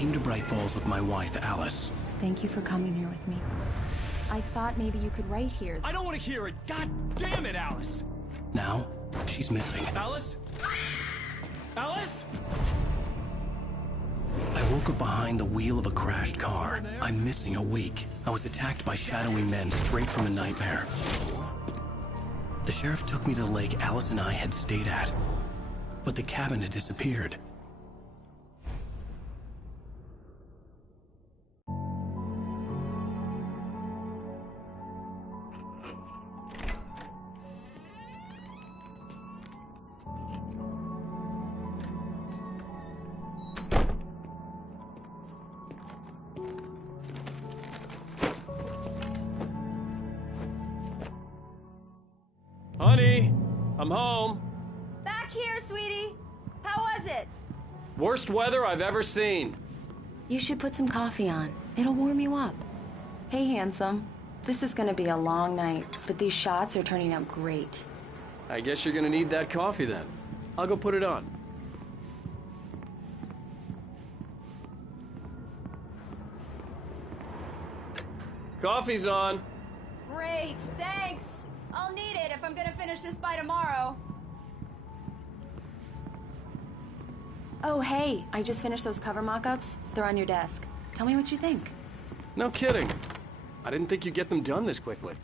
came to Bright Falls with my wife, Alice. Thank you for coming here with me. I thought maybe you could write here. I don't want to hear it! God damn it, Alice! Now, she's missing. Alice? Alice? I woke up behind the wheel of a crashed car. I'm missing a week. I was attacked by shadowy men straight from a nightmare. The sheriff took me to the lake Alice and I had stayed at, but the cabin had disappeared. Honey, I'm home. Back here, sweetie. How was it? Worst weather I've ever seen. You should put some coffee on. It'll warm you up. Hey, handsome. This is gonna be a long night, but these shots are turning out great. I guess you're gonna need that coffee then. I'll go put it on. Coffee's on. Great, thanks. I'll need it if I'm gonna finish this by tomorrow. Oh, hey, I just finished those cover mock-ups. They're on your desk. Tell me what you think. No kidding. I didn't think you'd get them done this quickly.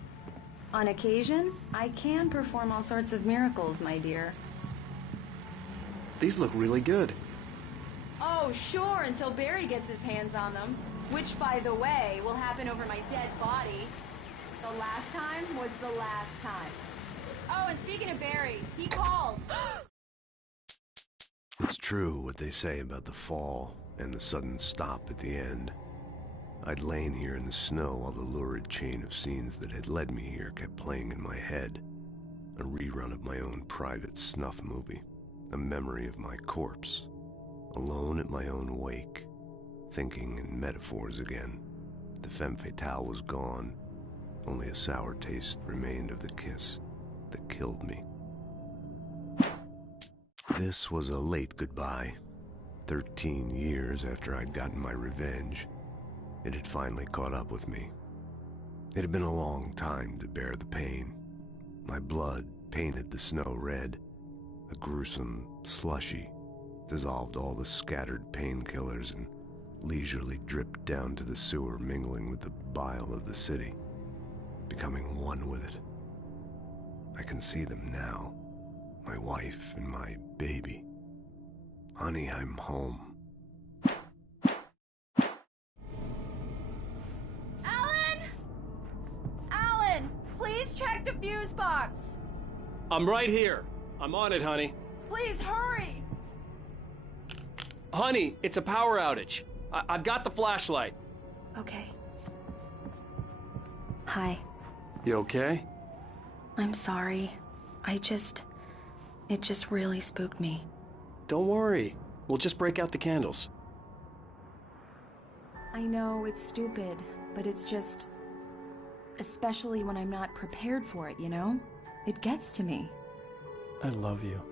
On occasion, I can perform all sorts of miracles, my dear. These look really good. Oh, sure, until Barry gets his hands on them. Which, by the way, will happen over my dead body. The last time was the last time. Oh, and speaking of Barry, he called. It's true what they say about the fall and the sudden stop at the end. I'd lain here in the snow while the lurid chain of scenes that had led me here kept playing in my head. A rerun of my own private snuff movie. A memory of my corpse. Alone at my own wake. Thinking in metaphors again. The femme fatale was gone. Only a sour taste remained of the kiss that killed me. This was a late goodbye. 13 years after I'd gotten my revenge, it had finally caught up with me. It had been a long time to bear the pain. My blood painted the snow red. A gruesome slushy dissolved all the scattered painkillers and leisurely dripped down to the sewer, mingling with the bile of the city. Becoming one with it. I can see them now. My wife and my baby. Honey, I'm home. Alan! Alan, please check the fuse box. I'm right here. I'm on it, honey. Please hurry. Honey, it's a power outage. I've got the flashlight. Okay. Hi. You okay? I'm sorry. It just really spooked me. Don't worry. We'll just break out the candles. I know it's stupid, but it's just... especially when I'm not prepared for it, you know? It gets to me. I love you.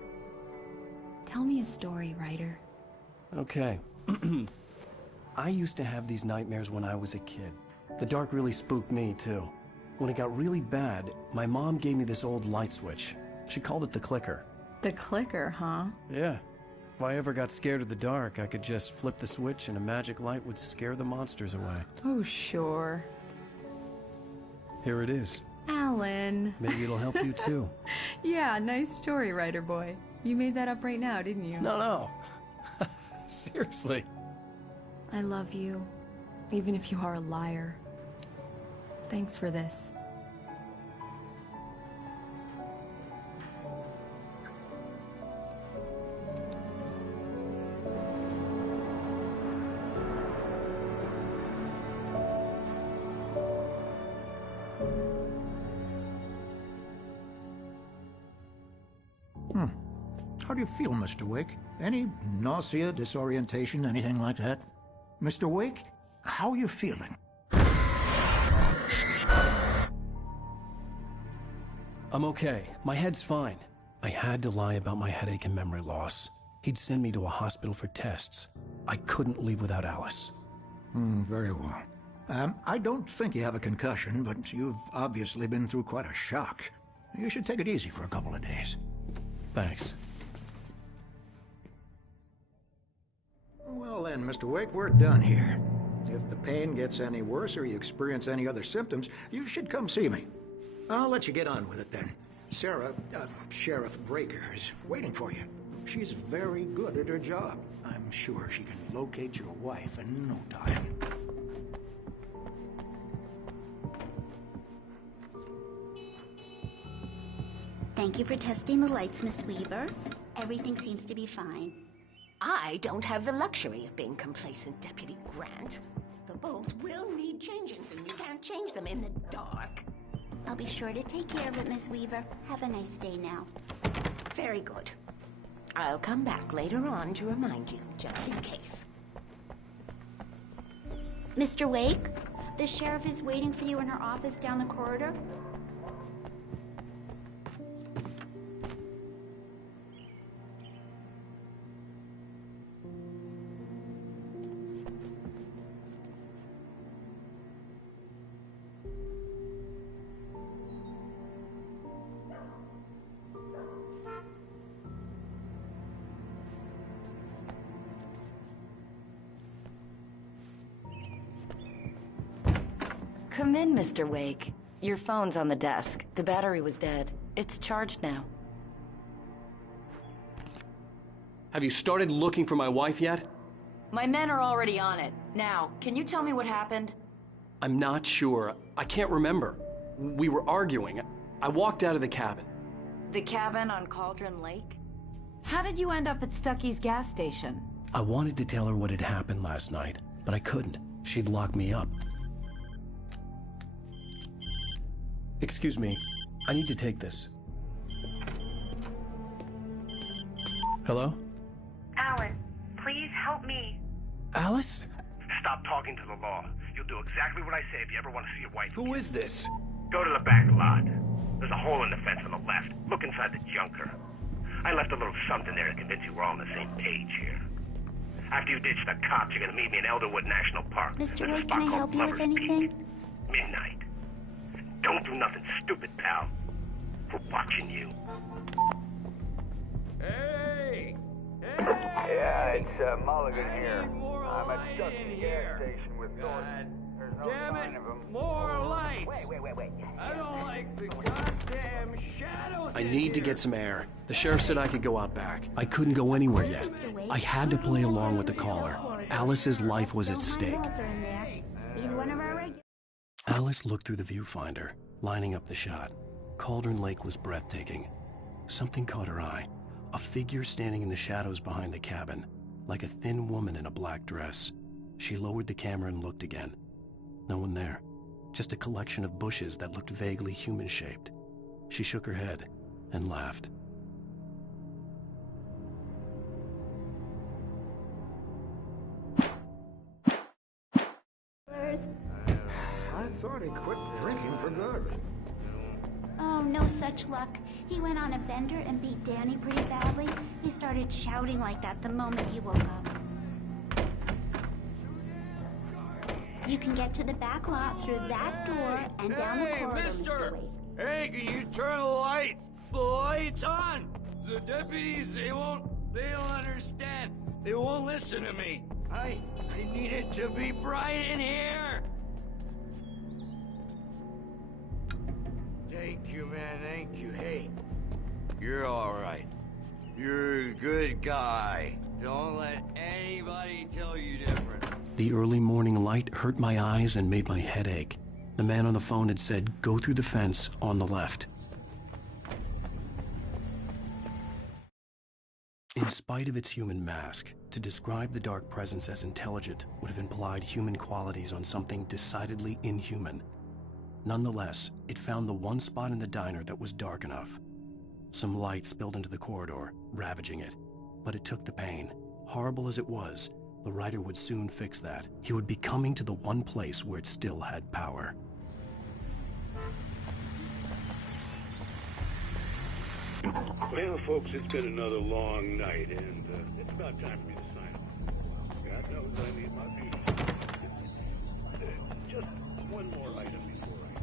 Tell me a story, writer. Okay. I used to have these nightmares when I was a kid. The dark really spooked me, too. When it got really bad, my mom gave me this old light switch. She called it the clicker. The clicker, huh? Yeah. If I ever got scared of the dark, I could just flip the switch and a magic light would scare the monsters away. Oh, sure. Here it is. Alan. Maybe it'll help you, too. Yeah, nice story, writer boy. You made that up right now, didn't you? No. Seriously. I love you, even if you are a liar. Thanks for this. How do you feel, Mr. Wake? Any nausea, disorientation, anything like that? Mr. Wake, how are you feeling? I'm okay. My head's fine. I had to lie about my headache and memory loss. He'd send me to a hospital for tests. I couldn't leave without Alice. Very well. I don't think you have a concussion, but you've obviously been through quite a shock. You should take it easy for a couple of days. Thanks. Well then, Mr. Wake, we're done here. If the pain gets any worse or you experience any other symptoms, you should come see me. I'll let you get on with it then. Sarah, Sheriff Breaker, is waiting for you. She's very good at her job. I'm sure she can locate your wife in no time. Thank you for testing the lights, Miss Weaver. Everything seems to be fine. I don't have the luxury of being complacent, Deputy Grant. The bulbs will need changing, so you can't change them in the dark. I'll be sure to take care of it, Miss Weaver. Have a nice day now. Very good. I'll come back later on to remind you, just in case. Mr. Wake, the sheriff is waiting for you in her office down the corridor. Come in, Mr. Wake. Your phone's on the desk. The battery was dead. It's charged now. Have you started looking for my wife yet? My men are already on it. Now, can you tell me what happened? I'm not sure. I can't remember. We were arguing. I walked out of the cabin. The cabin on Cauldron Lake? How did you end up at Stucky's gas station? I wanted to tell her what had happened last night, but I couldn't. She'd lock me up. Excuse me. I need to take this. Hello? Alan, please help me. Alice? Stop talking to the law. You'll do exactly what I say if you ever want to see your wife. Who is this? Go to the back lot. There's a hole in the fence on the left. Look inside the junker. I left a little something there to convince you we're all on the same page here. After you ditch the cops, you're gonna meet me in Elderwood National Park. Mr. Wake, can I help you with anything? Midnight. Don't do nothing stupid, pal. We're watching you. Hey! Yeah, it's Mulligan here. I'm at Stucky's gas station with Thornton. There's no sign of him. More lights! Wait. I don't like the goddamn shadows. I need to get some air. The sheriff said I could go out back. I couldn't go anywhere yet. I had to play along with the caller. Alice's life was at stake. He's one of our regulars. Alice looked through the viewfinder, lining up the shot. Cauldron Lake was breathtaking. Something caught her eye. A figure standing in the shadows behind the cabin, like a thin woman in a black dress. She lowered the camera and looked again. No one there. Just a collection of bushes that looked vaguely human-shaped. She shook her head and laughed. I thought he quit drinking for good. Oh, no such luck. He went on a bender and beat Danny pretty badly. He started shouting like that the moment he woke up. You can get to the back lot through that door and down the corridor, Mr. Wake. Hey, can you turn the lights on? The deputies, they don't understand. They won't listen to me. I need it to be bright in here. Thank you, man, thank you. Hey, you're all right. You're a good guy. Don't let anybody tell you different. The early morning light hurt my eyes and made my head ache. The man on the phone had said, "Go through the fence on the left." In spite of its human mask, to describe the dark presence as intelligent would have implied human qualities on something decidedly inhuman. Nonetheless, it found the one spot in the diner that was dark enough. Some light spilled into the corridor, ravaging it. But it took the pain. Horrible as it was, the writer would soon fix that. He would be coming to the one place where it still had power. Well, folks, it's been another long night, and it's about time for me to sign off. Got knows I need my beauty. Just one more item before I go.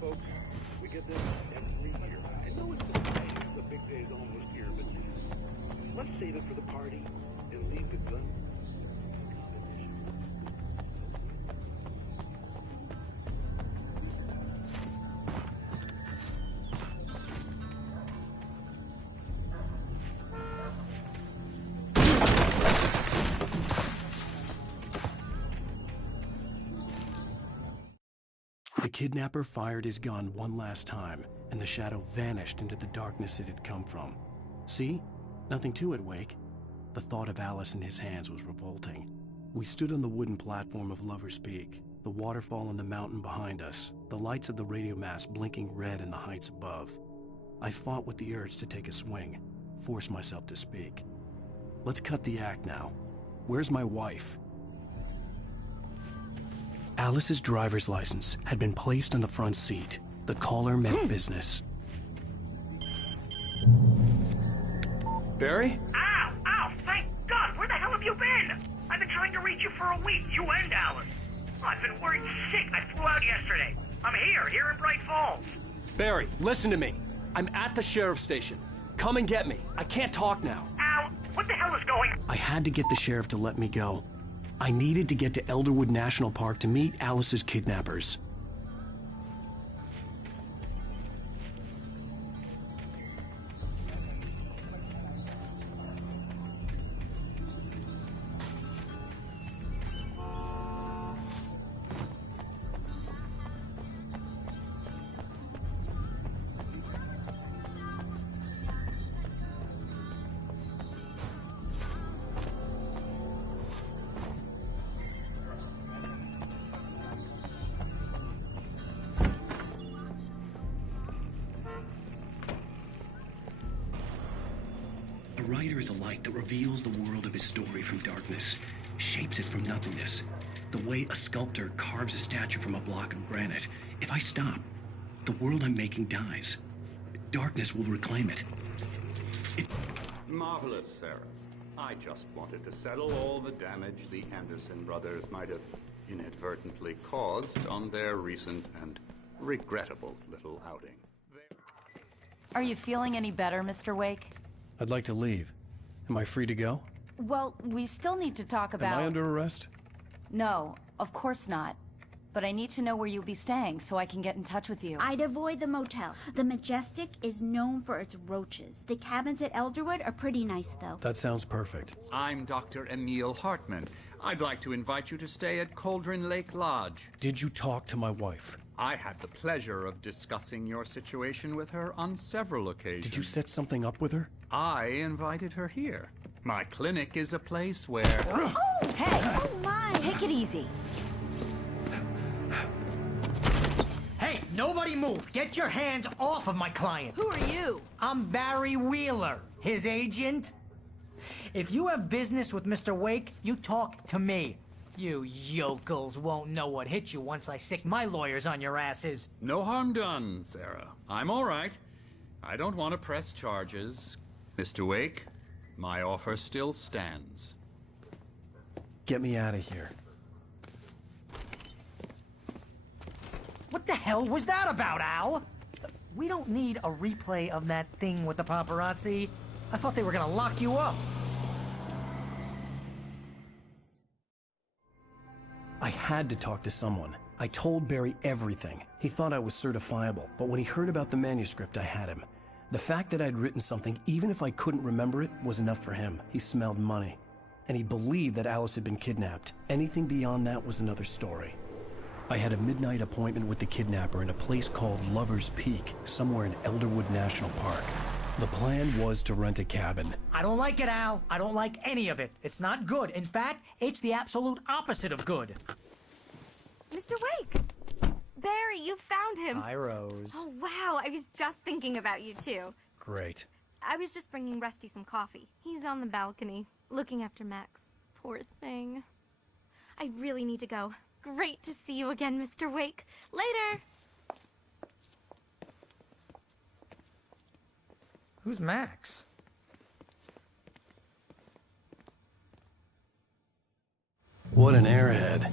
Folks, we get this every year. I know it's the big day is almost here, but let's save it for the party and leave the gun. The kidnapper fired his gun one last time, and the shadow vanished into the darkness it had come from. See? Nothing to it, Wake. The thought of Alice in his hands was revolting. We stood on the wooden platform of Lover's Peak, the waterfall on the mountain behind us, the lights of the radio mast blinking red in the heights above. I fought with the urge to take a swing, force myself to speak. Let's cut the act now. Where's my wife? Alice's driver's license had been placed on the front seat. The caller meant business. Barry? Ow! Ow! Thank God! Where the hell have you been? I've been trying to reach you for a week, you and Alice. I've been worried sick. I flew out yesterday. I'm here in Bright Falls. Barry, listen to me. I'm at the sheriff's station. Come and get me. I can't talk now. Ow! What the hell is going on? I had to get the sheriff to let me go. I needed to get to Elderwood National Park to meet Alice's kidnappers. A writer is a light that reveals the world of his story from darkness, shapes it from nothingness. The way a sculptor carves a statue from a block of granite. If I stop, the world I'm making dies. Darkness will reclaim it. Marvelous, Sarah. I just wanted to settle all the damage the Anderson brothers might have inadvertently caused on their recent and regrettable little outing. Are you feeling any better, Mr. Wake? I'd like to leave. Am I free to go? Well, we still need to talk about... Am I under arrest? No, of course not. But I need to know where you'll be staying so I can get in touch with you. I'd avoid the motel. The Majestic is known for its roaches. The cabins at Elderwood are pretty nice, though. That sounds perfect. I'm Dr. Emil Hartman. I'd like to invite you to stay at Cauldron Lake Lodge. Did you talk to my wife? I had the pleasure of discussing your situation with her on several occasions. Did you set something up with her? I invited her here. My clinic is a place where... Oh! Hey! Oh, my! Take it easy. Hey, nobody move! Get your hands off of my client! Who are you? I'm Barry Wheeler, his agent. If you have business with Mr. Wake, you talk to me. You yokels won't know what hit you once I sick my lawyers on your asses. No harm done, Sarah. I'm all right. I don't want to press charges. Mr. Wake, my offer still stands. Get me out of here. What the hell was that about, Al? We don't need a replay of that thing with the paparazzi. I thought they were gonna lock you up. I had to talk to someone. I told Barry everything. He thought I was certifiable, but when he heard about the manuscript, I had him. The fact that I'd written something, even if I couldn't remember it, was enough for him. He smelled money. And he believed that Alice had been kidnapped. Anything beyond that was another story. I had a midnight appointment with the kidnapper in a place called Lover's Peak, somewhere in Elderwood National Park. The plan was to rent a cabin. I don't like it, Al. I don't like any of it. It's not good. In fact, it's the absolute opposite of good. Mr. Wake! Barry, you found him! Hi, Rose. Oh, wow. I was just thinking about you, too. Great. I was just bringing Rusty some coffee. He's on the balcony, looking after Max. Poor thing. I really need to go. Great to see you again, Mr. Wake. Later! Who's Max? What an airhead.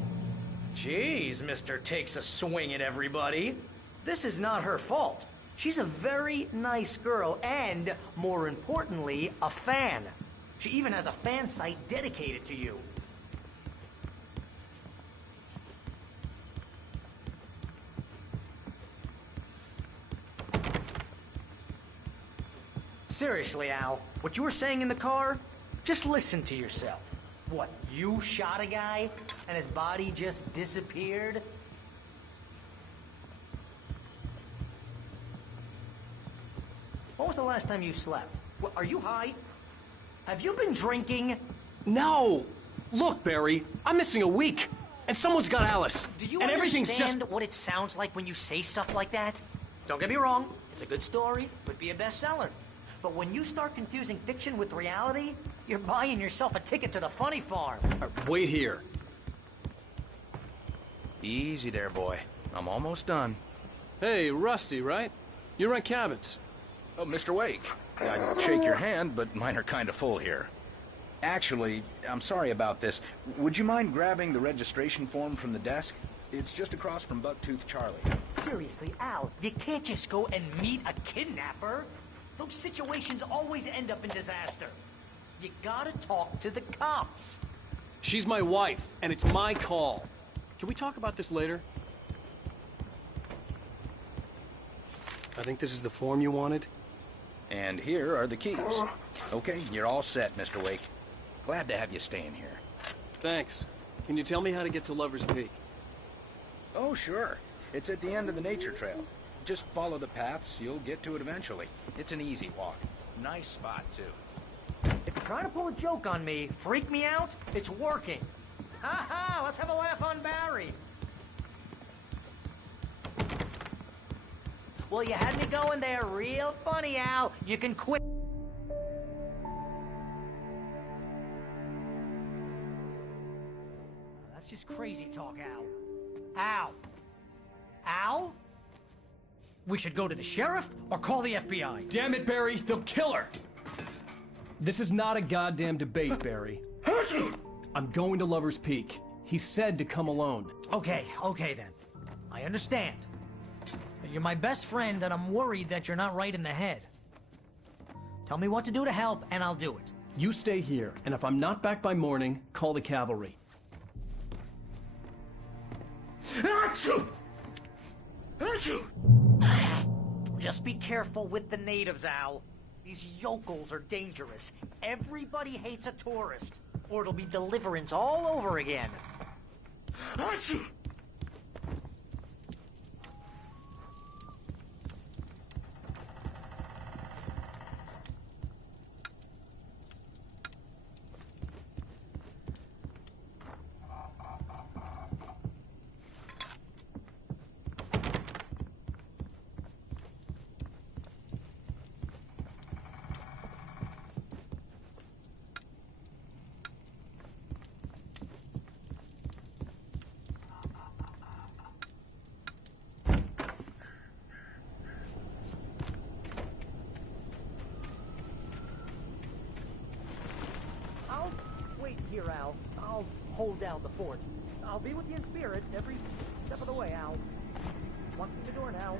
Jeez, Mr. Takes a swing at everybody. This is not her fault. She's a very nice girl and, more importantly, a fan. She even has a fan site dedicated to you. Seriously, Al, what you were saying in the car? Just listen to yourself. What, you shot a guy and his body just disappeared? When was the last time you slept? What, are you high? Have you been drinking? No! Look, Barry, I'm missing a week, and someone's got Alice. Do you and everything's understand just... what it sounds like when you say stuff like that? Don't get me wrong, it's a good story, could be a bestseller. But when you start confusing fiction with reality, you're buying yourself a ticket to the funny farm. Wait here. Easy there, boy. I'm almost done. Hey, Rusty, right? You rent cabins. Oh, Mr. Wake. I'd shake your hand, but mine are kind of full here. Actually, I'm sorry about this. Would you mind grabbing the registration form from the desk? It's just across from Bucktooth Charlie. Seriously, Al, you can't just go and meet a kidnapper. Those situations always end up in disaster. You gotta talk to the cops. She's my wife, and it's my call. Can we talk about this later? I think this is the form you wanted. And here are the keys. Okay, you're all set, Mr. Wake. Glad to have you staying here. Thanks. Can you tell me how to get to Lover's Peak? Oh, sure. It's at the end of the nature trail. Just follow the paths, you'll get to it eventually. It's an easy walk. Nice spot, too. If you're trying to pull a joke on me, freak me out, it's working. Ha ha, let's have a laugh on Barry. Well, you had me going there real funny, Al. You can quit. That's just crazy talk, Al. Al. Al? We should go to the sheriff or call the FBI. Damn it, Barry, they'll kill her! This is not a goddamn debate, Barry. I'm going to Lover's Peak. He said to come alone. Okay then. I understand. You're my best friend, and I'm worried that you're not right in the head. Tell me what to do to help, and I'll do it. You stay here, and if I'm not back by morning, call the cavalry. Achoo! Achoo! Just be careful with the natives, Al. These yokels are dangerous. Everybody hates a tourist, or it'll be Deliverance all over again. Achoo! Here, Al. I'll hold down the fort. I'll be with you in spirit every step of the way, Al. Walk through the door now.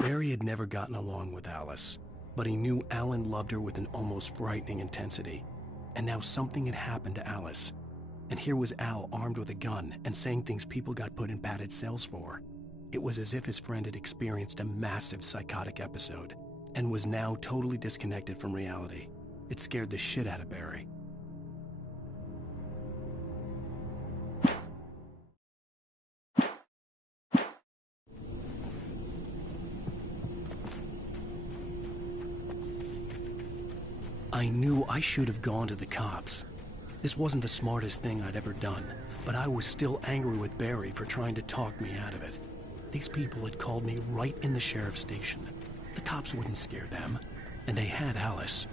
Barry had never gotten along with Alice, but he knew Alan loved her with an almost frightening intensity. And now something had happened to Alice. And here was Al armed with a gun and saying things people got put in padded cells for. It was as if his friend had experienced a massive psychotic episode and was now totally disconnected from reality. It scared the shit out of Barry. I knew I should have gone to the cops. This wasn't the smartest thing I'd ever done, but I was still angry with Barry for trying to talk me out of it. These people had called me right in the sheriff's station. The cops wouldn't scare them, and they had Alice.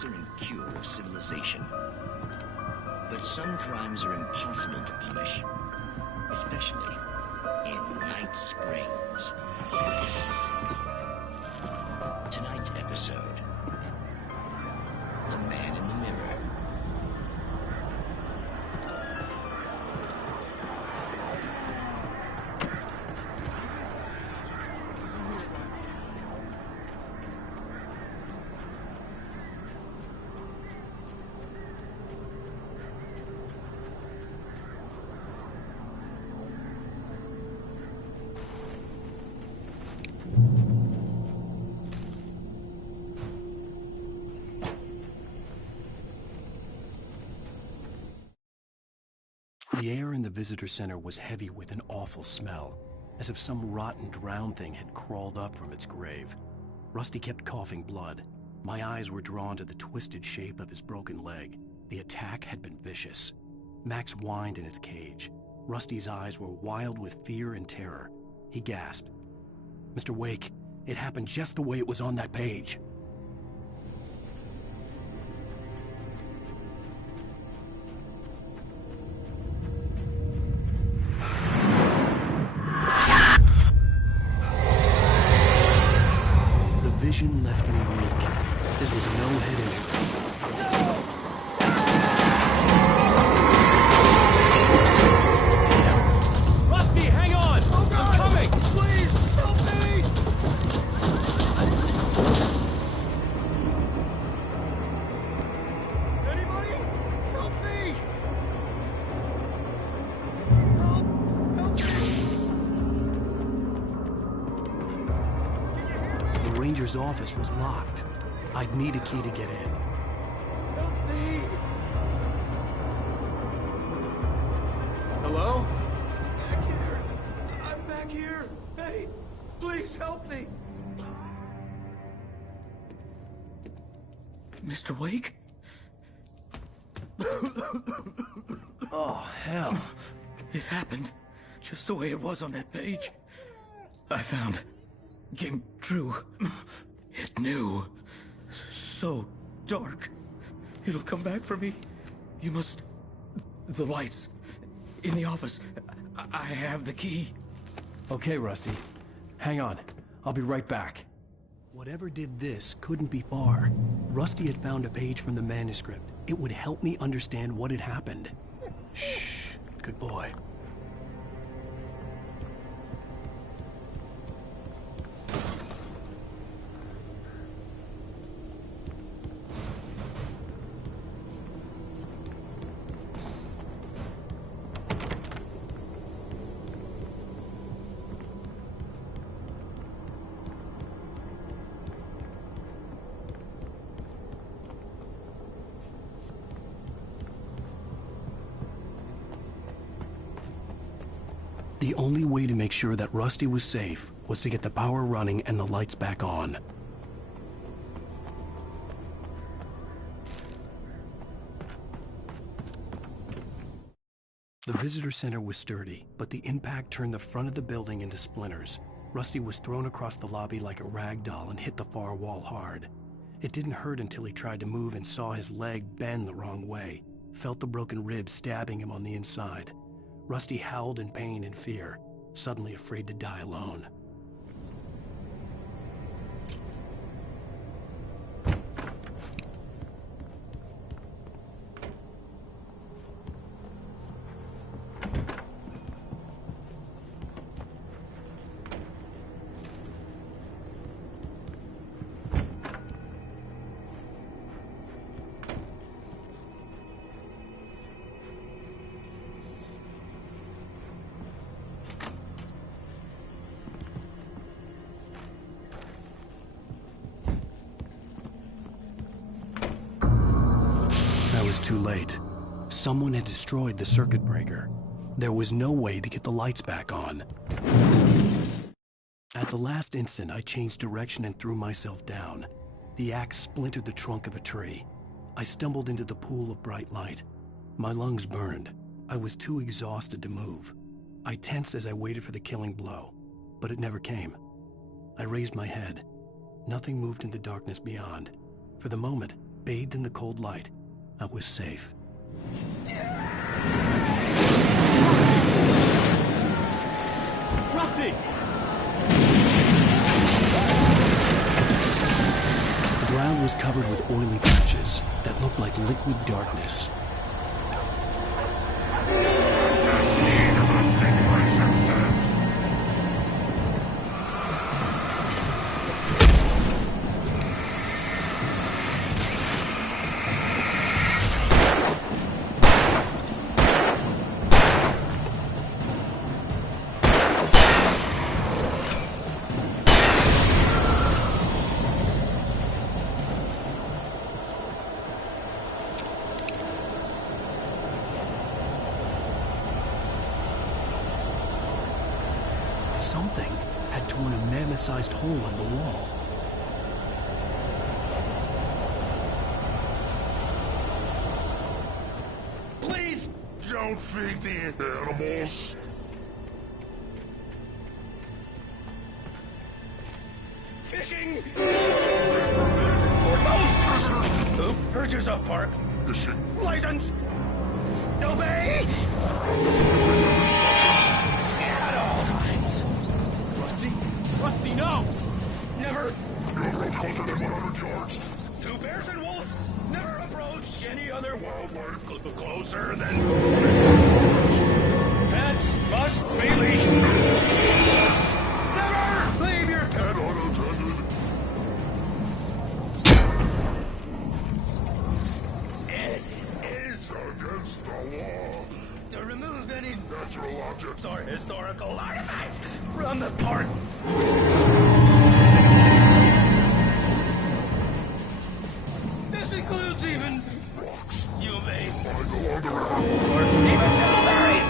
And cure of civilization. But some crimes are impossible to punish, especially in Night Springs. Tonight's episode, The Man in the Mirror. The air in the visitor center was heavy with an awful smell, as if some rotten drowned thing had crawled up from its grave. Rusty kept coughing blood. My eyes were drawn to the twisted shape of his broken leg. The attack had been vicious. Max whined in his cage. Rusty's eyes were wild with fear and terror. He gasped. "Mr. Wake, it happened just the way it was on that page." The vision left me weak. This was no head injury. Rusty, hang on! Oh God! I'm coming! Please, help me! Anybody? Help me! Help me! The ranger's office was locked. I'd need a key to get in. Help me! Hello? Back here! I'm back here! Hey, please help me! Mr. Wake? Oh, hell. It happened just the way it was on that page. I found. Came true. It knew. So dark. It'll come back for me. You must... The lights. In the office. I have the key. Okay, Rusty. Hang on. I'll be right back. Whatever did this couldn't be far. Rusty had found a page from the manuscript. It would help me understand what had happened. Shh. Good boy. The only way to make sure that Rusty was safe was to get the power running and the lights back on. The visitor center was sturdy, but the impact turned the front of the building into splinters. Rusty was thrown across the lobby like a rag doll and hit the far wall hard. It didn't hurt until he tried to move and saw his leg bend the wrong way, felt the broken ribs stabbing him on the inside. Rusty howled in pain and fear, suddenly afraid to die alone. was too late. Someone had destroyed the circuit breaker. There was no way to get the lights back on. At the last instant, I changed direction and threw myself down. The axe splintered the trunk of a tree. I stumbled into the pool of bright light. My lungs burned. I was too exhausted to move. I tensed as I waited for the killing blow, but it never came. I raised my head. Nothing moved in the darkness beyond. For the moment, bathed in the cold light, I was safe. Rusty! The ground was covered with oily patches that looked like liquid darkness. Something had torn a mammoth-sized hole in the wall. Please! Don't feed the animals! Fishing! For those prisoners who purchase a park fishing license! Obey! At all times! Rusty, no! Never! No approach closer than 100 yards. Two bears and wolves never approach any other wildlife closer than... Pets must be leashed. Never leave your pet unattended. It is against the law to remove any natural objects or historical artifacts from the park. This includes even rocks you may find along the river, or even simple berries.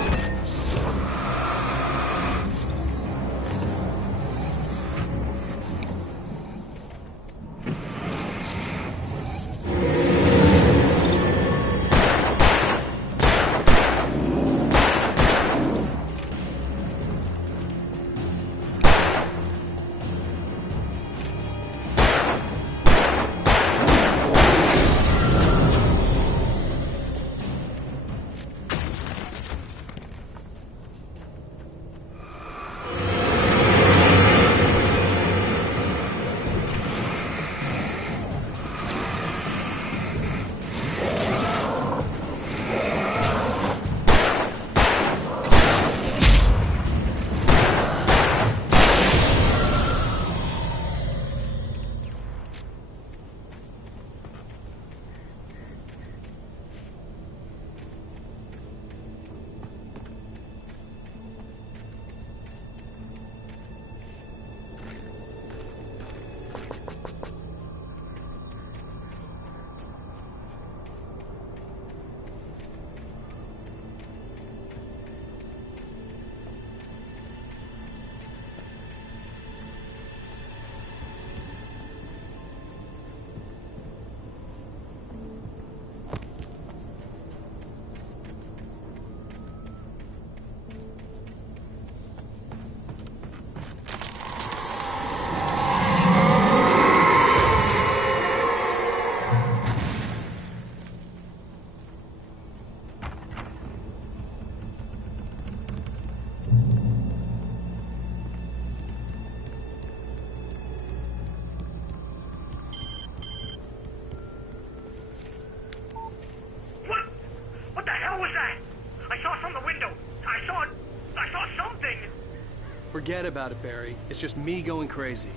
Forget about it, Barry. It's just me going crazy.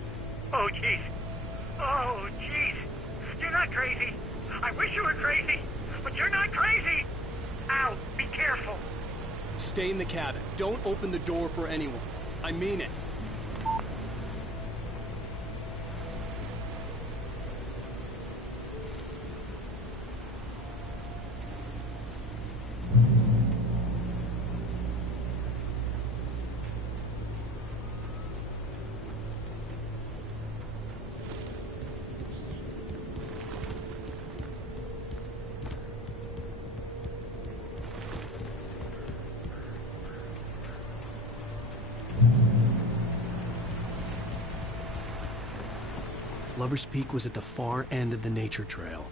Oh, jeez. Oh, jeez. You're not crazy. I wish you were crazy, but you're not crazy. Ow, be careful. Stay in the cabin. Don't open the door for anyone. I mean it. Lover's Peak was at the far end of the nature trail.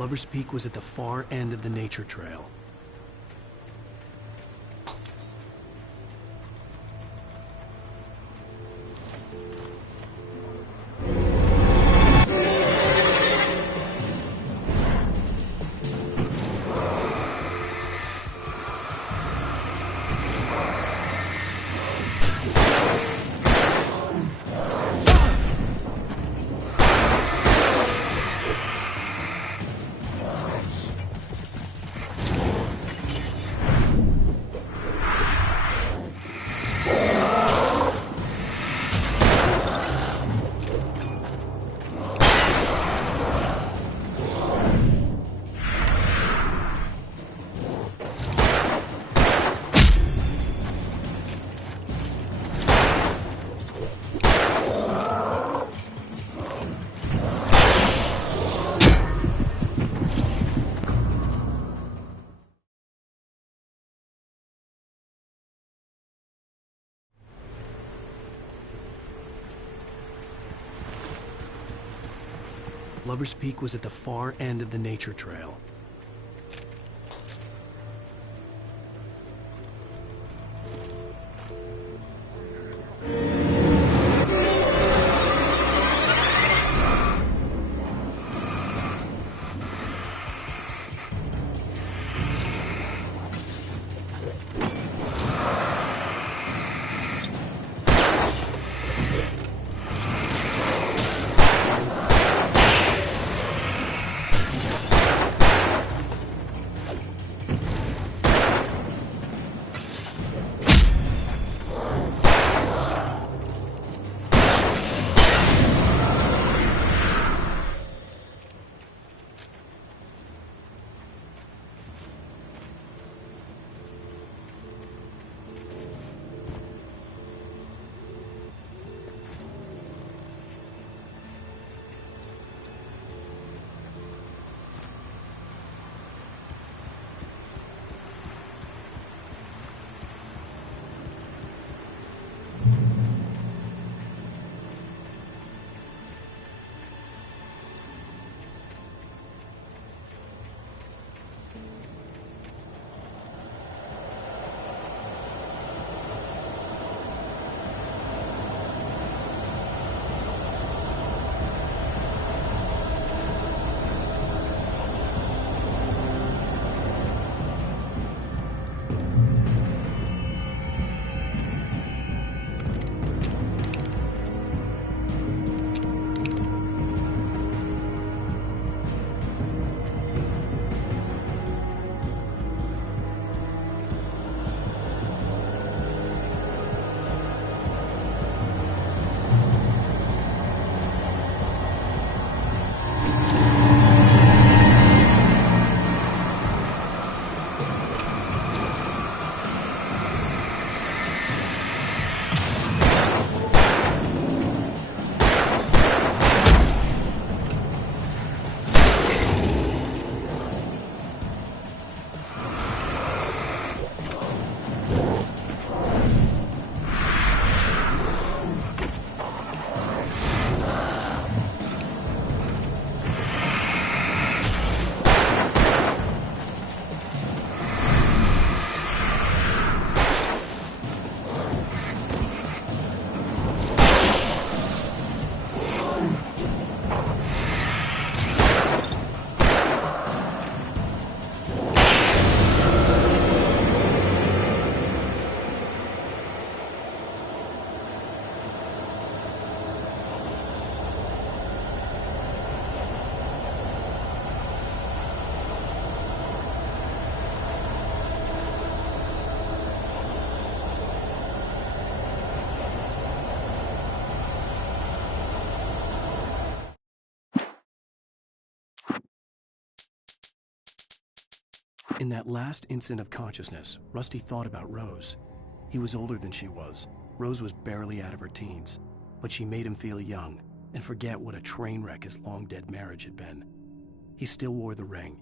Lover's Peak was at the far end of the nature trail. Lover's Peak was at the far end of the nature trail. In that last instant of consciousness, Rusty thought about Rose. He was older than she was. Rose was barely out of her teens, but she made him feel young and forget what a train wreck his long-dead marriage had been. He still wore the ring.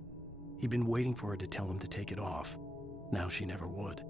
He'd been waiting for her to tell him to take it off. Now she never would.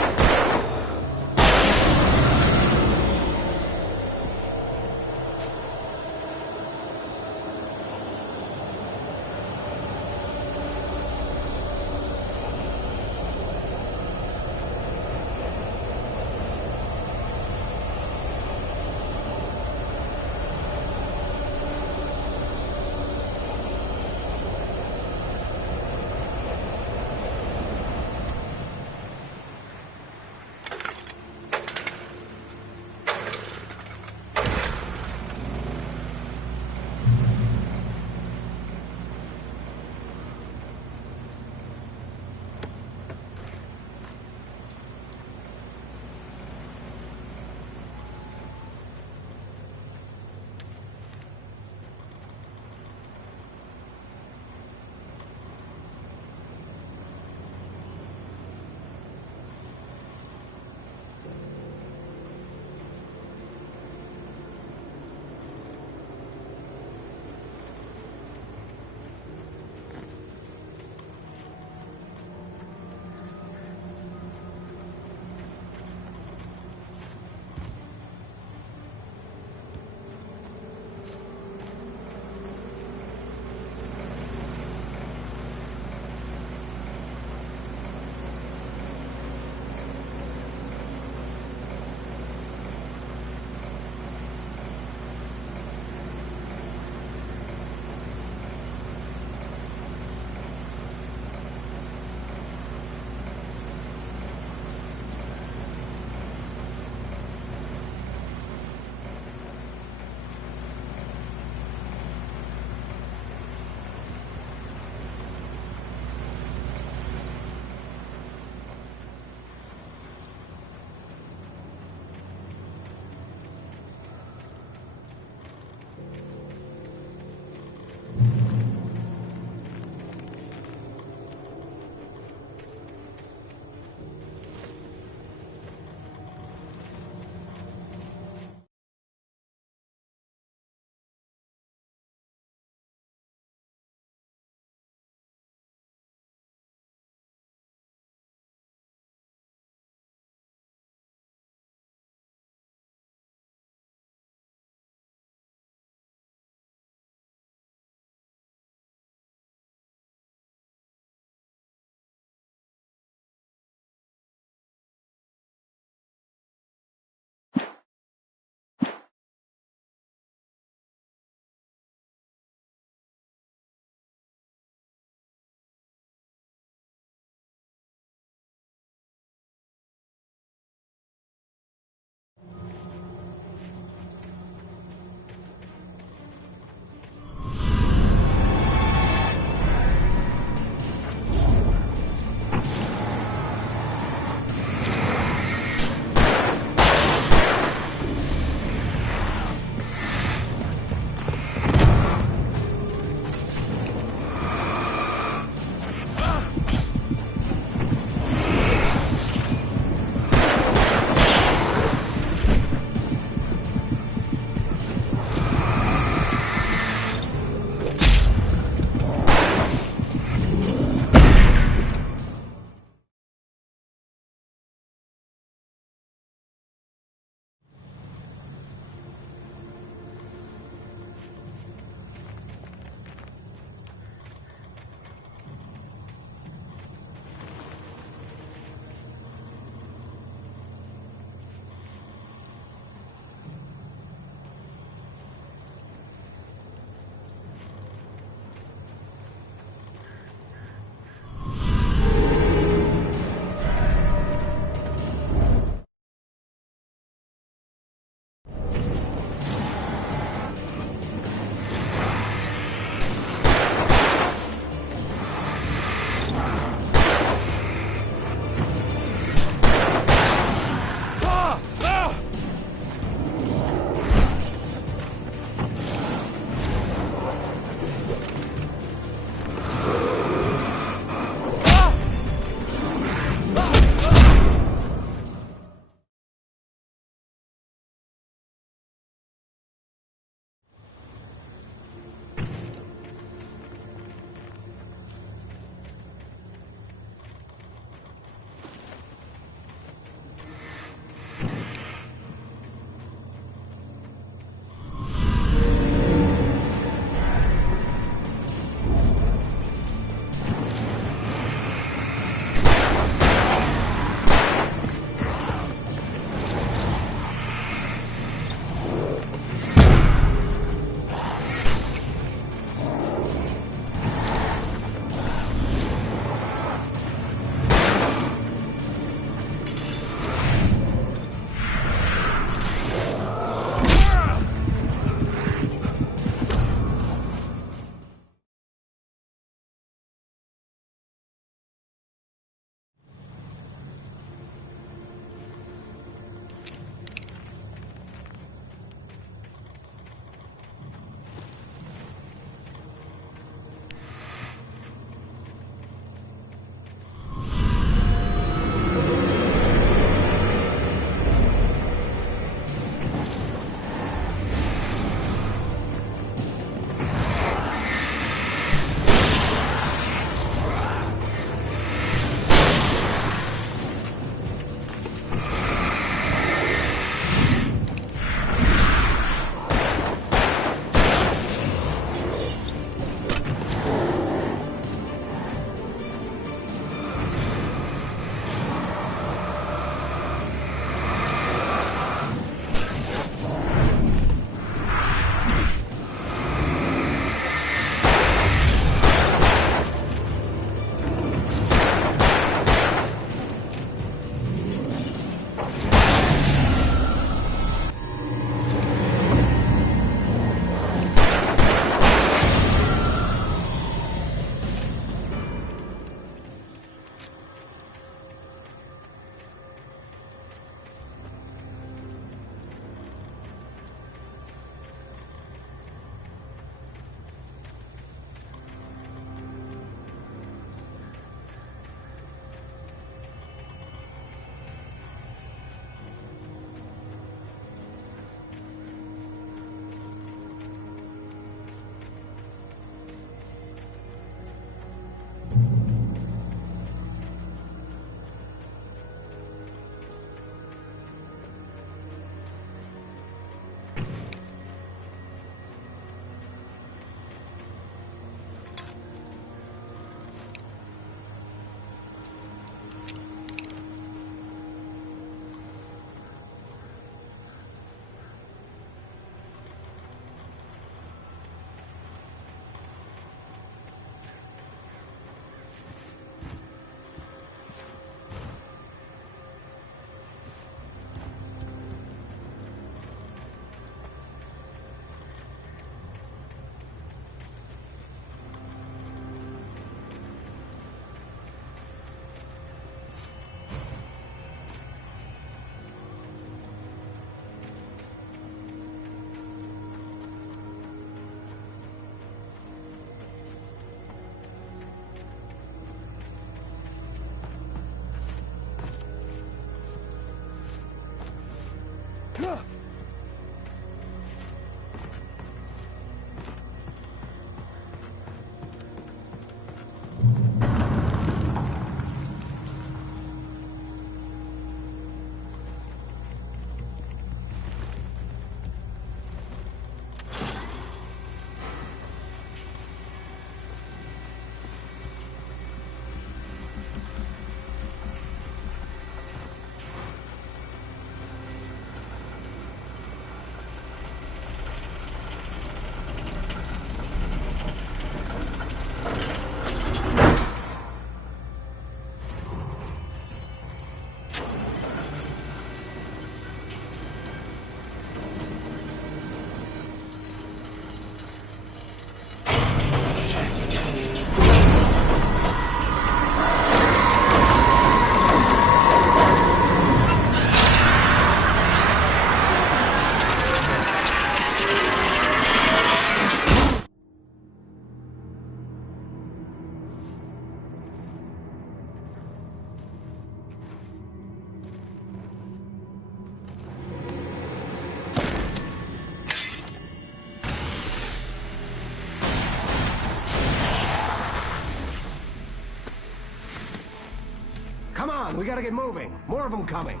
on, we gotta get moving. More of them coming.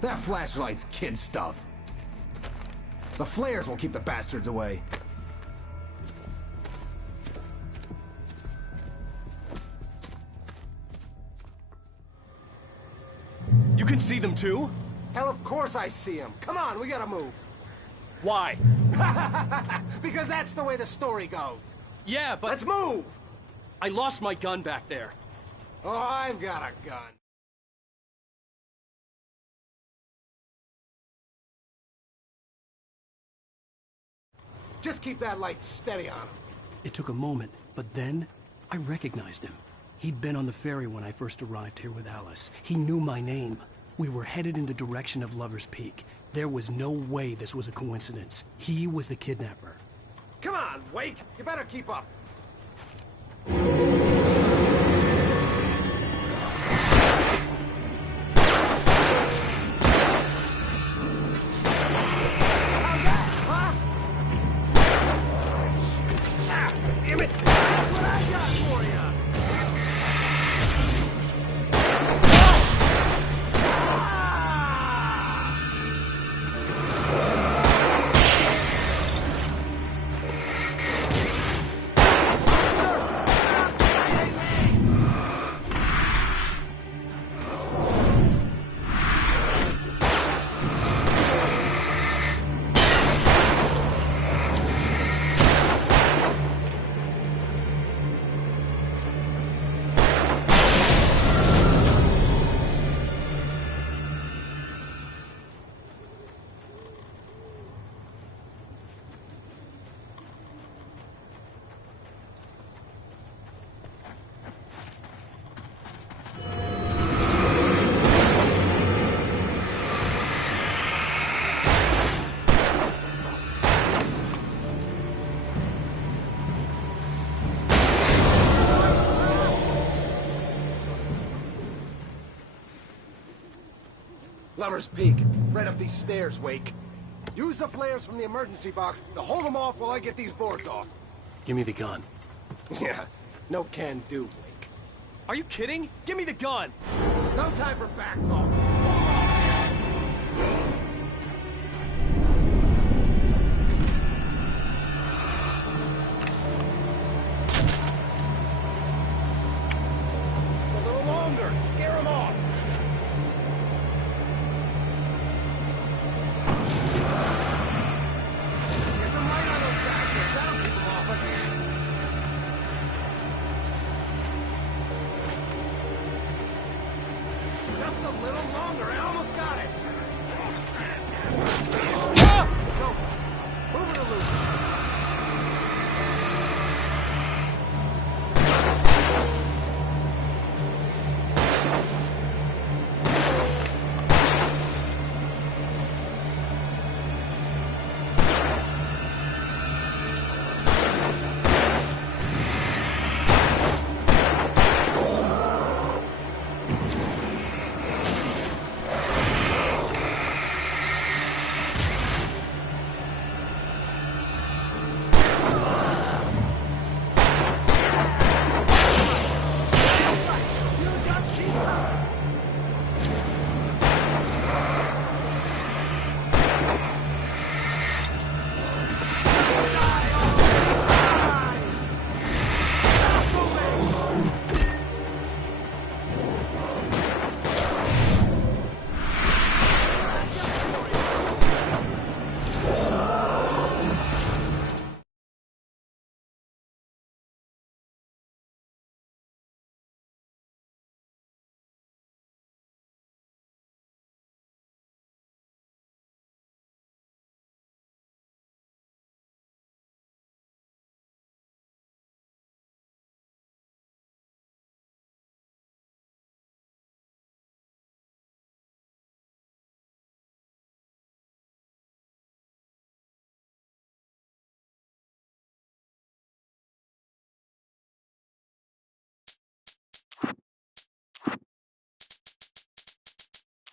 That flashlight's kid stuff. The flares will keep the bastards away. You can see them too? Hell, of course I see them. Come on, we gotta move. Why? Because that's the way the story goes. Yeah, but... Let's move! I lost my gun back there. Oh, I've got a gun. Just keep that light steady on him. It took a moment, but then I recognized him. He'd been on the ferry when I first arrived here with Alice. He knew my name. We were headed in the direction of Lover's Peak. There was no way this was a coincidence. He was the kidnapper. Come on, Wake! You better keep up. Damn it! That's what I got for you! Lover's Peak. Right up these stairs, Wake. Use the flares from the emergency box to hold them off while I get these boards off. Give me the gun. Yeah, no can do, Wake. Are you kidding? Give me the gun! No time for back talk. Pull 'em off! Just a little longer. Scare 'em off. Get some light on those bastards. That'll keep them off us. Just a little longer. I almost got it. Ah! It's over. Move it or lose it.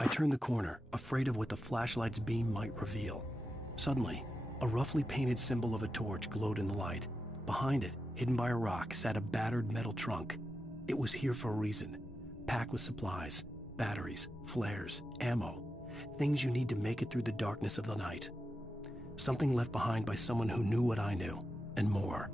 I turned the corner, afraid of what the flashlight's beam might reveal. Suddenly, a roughly painted symbol of a torch glowed in the light. Behind it, hidden by a rock, sat a battered metal trunk. It was here for a reason. Packed with supplies, batteries, flares, ammo. Things you need to make it through the darkness of the night. Something left behind by someone who knew what I knew, and more.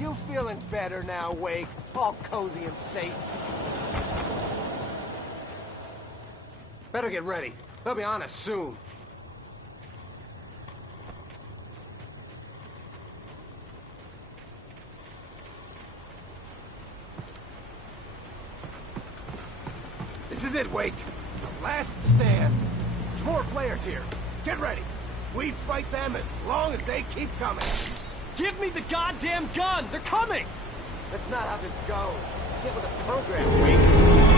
You feeling better now, Wake? All cozy and safe. Better get ready. They'll be on us soon. This is it, Wake. Last stand. There's more flares here. Get ready. We fight them as long as they keep coming. Give me the goddamn gun! They're coming! That's not how this goes. Get with the program, Wake.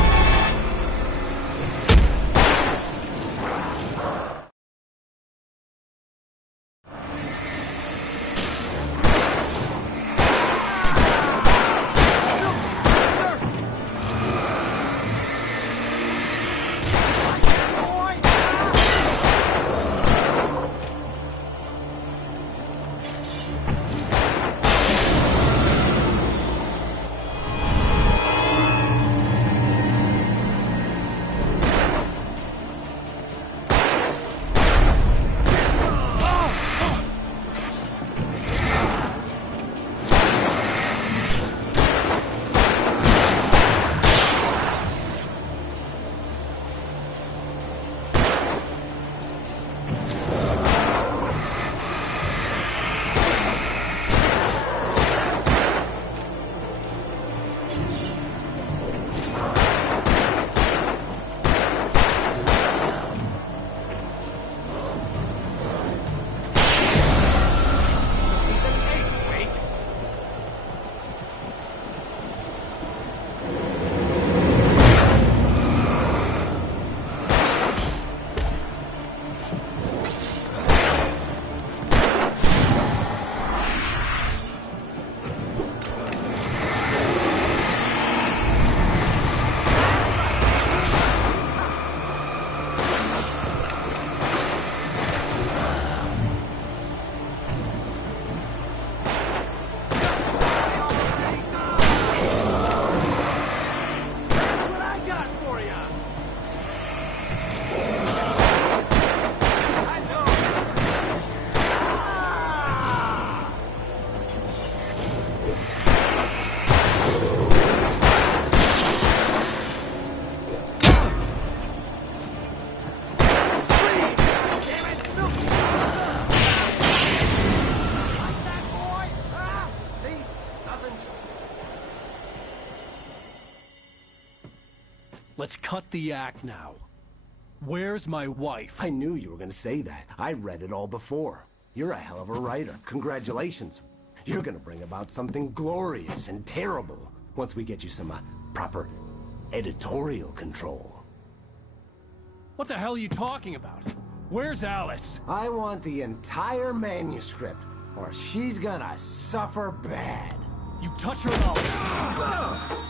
Let's cut the act now. Where's my wife? I knew you were gonna say that. I read it all before. You're a hell of a writer. Congratulations. You're gonna bring about something glorious and terrible once we get you some proper editorial control. What the hell are you talking about? Where's Alice? I want the entire manuscript, or she's gonna suffer bad. You touch her and I'll...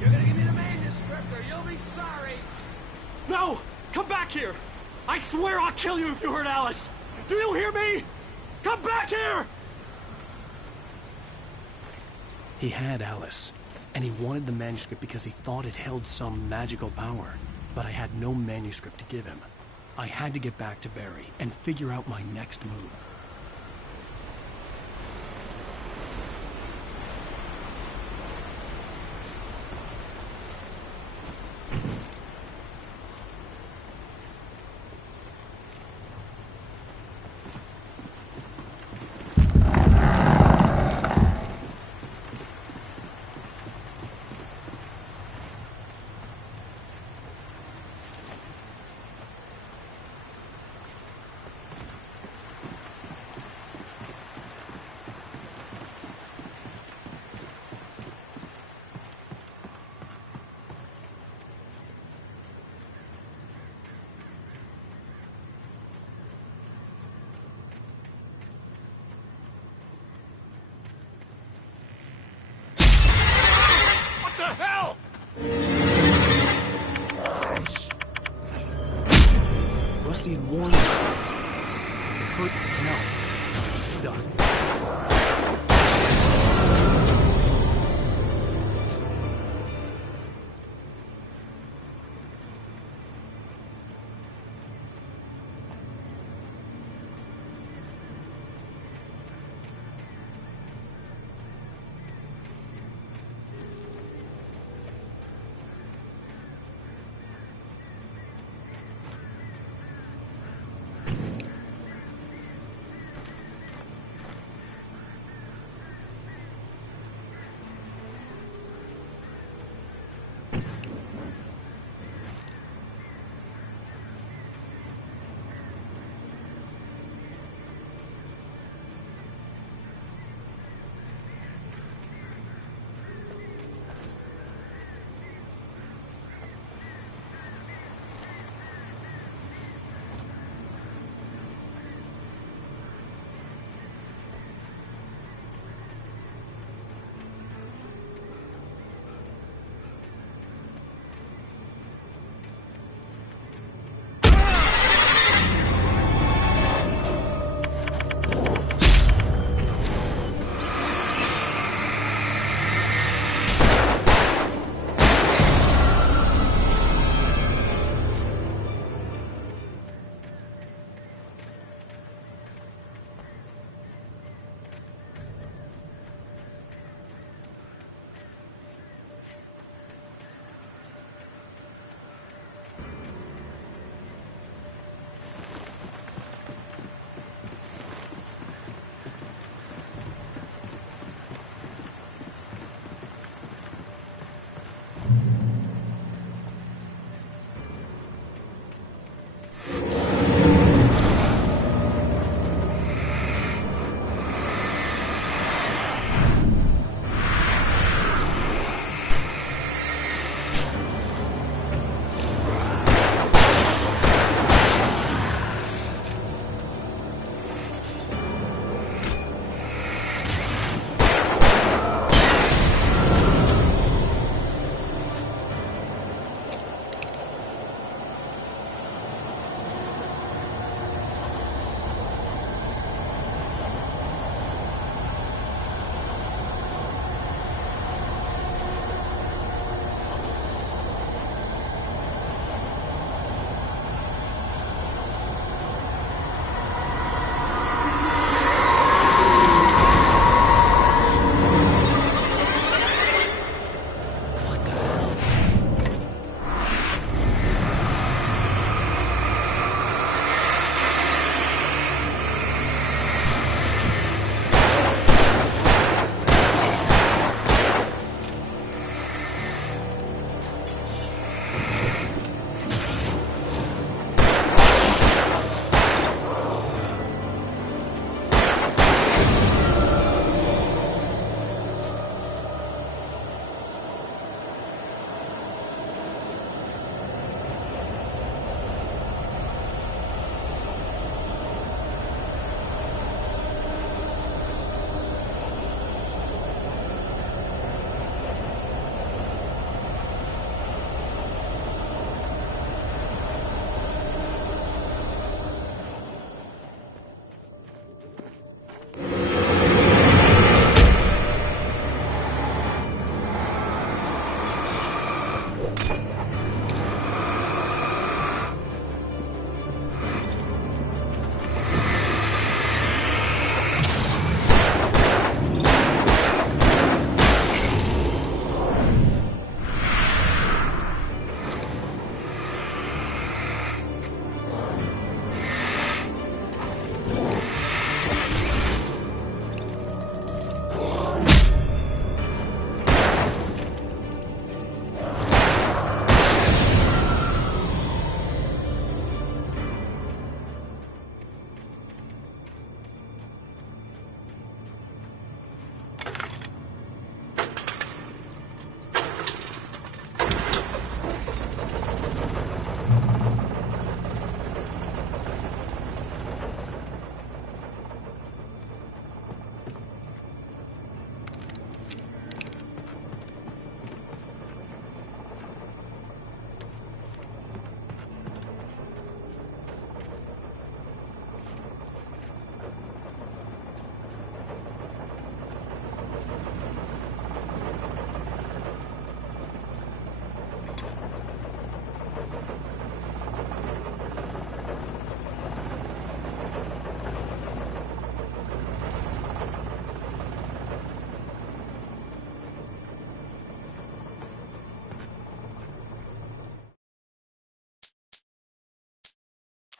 You're gonna give me the manuscript or you'll be sorry! No! Come back here! I swear I'll kill you if you hurt Alice! Do you hear me? Come back here! He had Alice, and he wanted the manuscript because he thought it held some magical power. but I had no manuscript to give him. I had to get back to Barry and figure out my next move.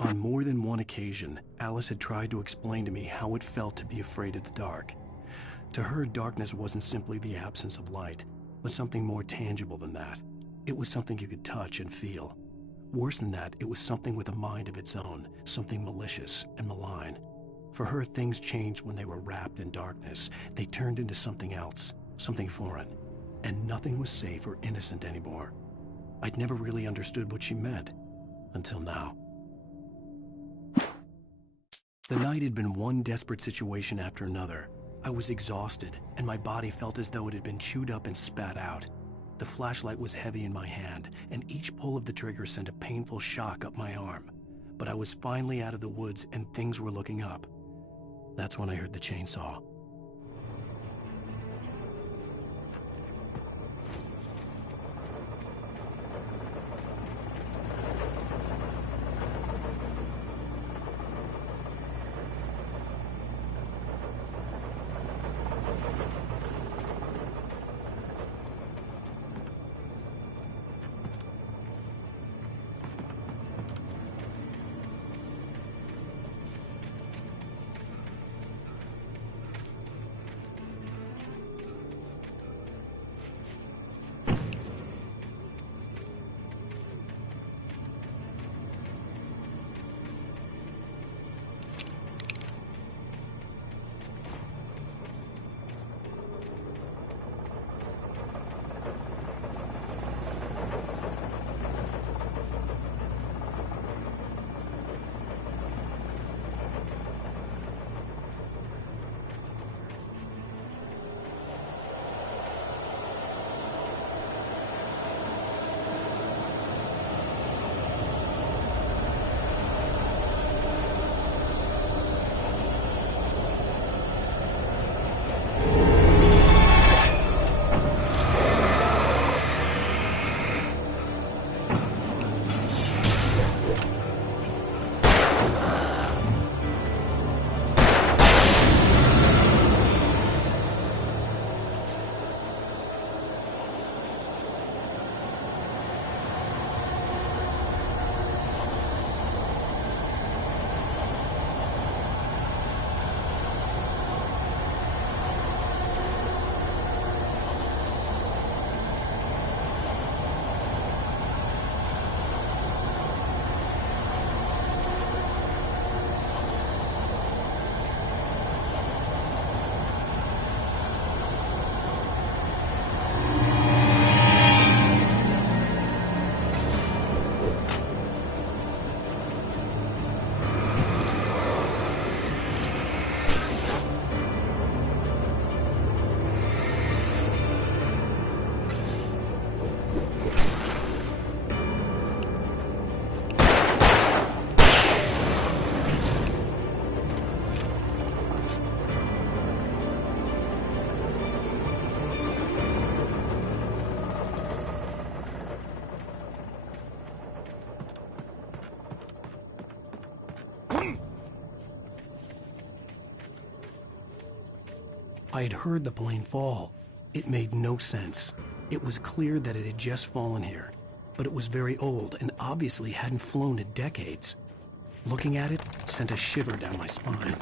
On more than one occasion, Alice had tried to explain to me how it felt to be afraid of the dark. To her, darkness wasn't simply the absence of light, but something more tangible than that. It was something you could touch and feel. Worse than that, it was something with a mind of its own, something malicious and malign. For her, things changed when they were wrapped in darkness. They turned into something else, something foreign, and nothing was safe or innocent anymore. I'd never really understood what she meant, until now. The night had been one desperate situation after another. I was exhausted, and my body felt as though it had been chewed up and spat out. The flashlight was heavy in my hand, and each pull of the trigger sent a painful shock up my arm. But I was finally out of the woods, and things were looking up. That's when I heard the chainsaw. I had heard the plane fall. It made no sense. It was clear that it had just fallen here, but it was very old and obviously hadn't flown in decades. Looking at it sent a shiver down my spine.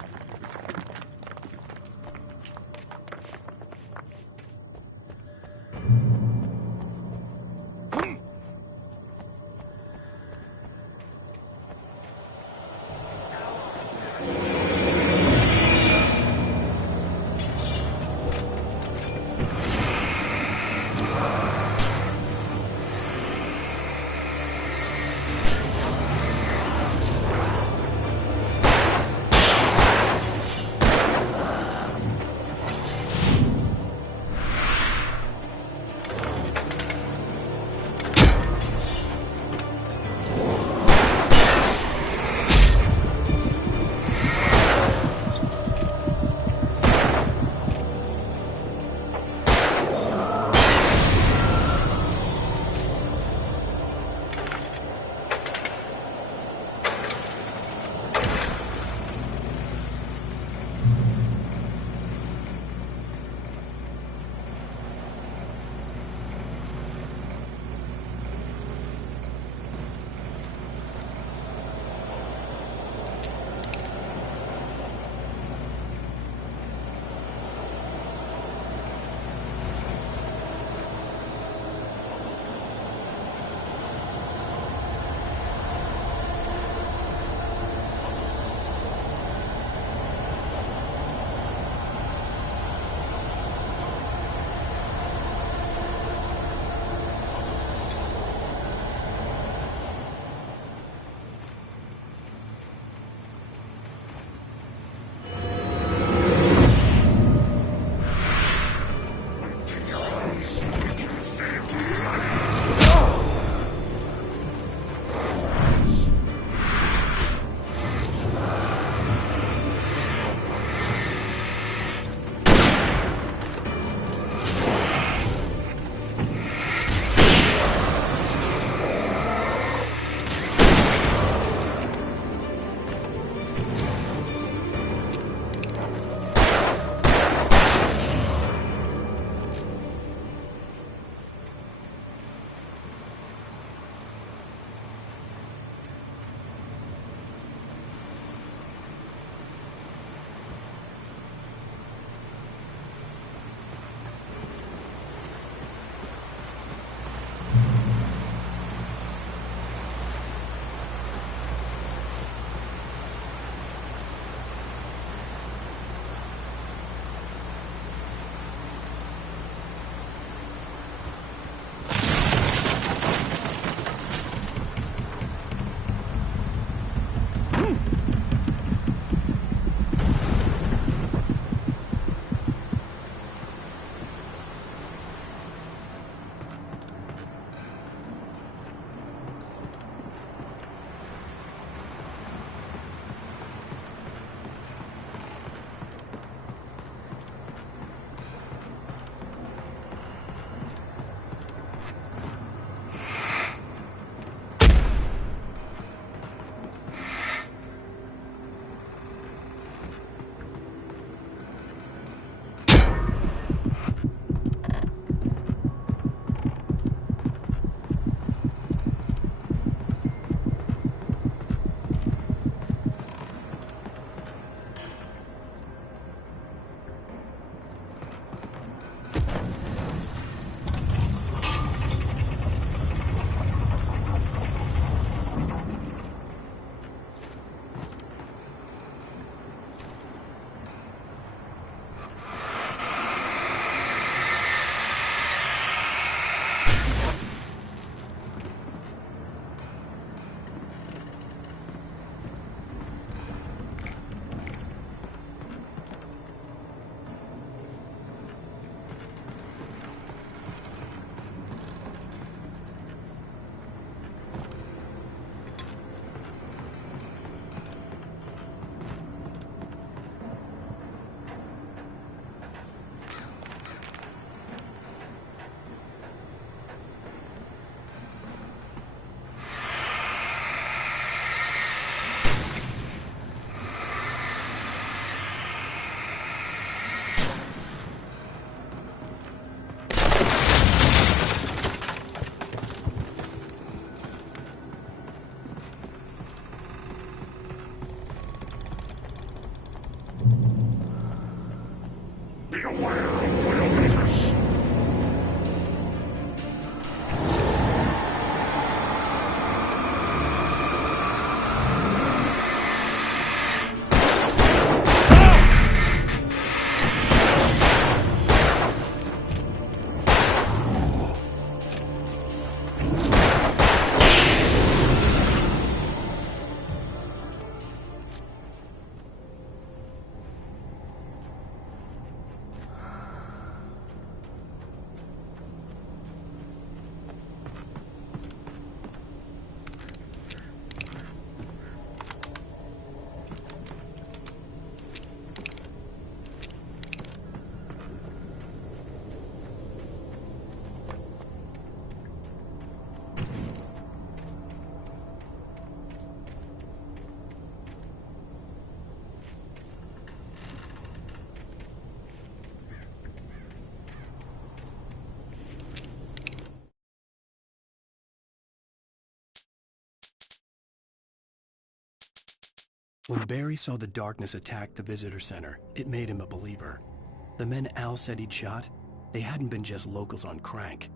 When Barry saw the darkness attack the visitor center, it made him a believer. The men Al said he'd shot, they hadn't been just locals on crank.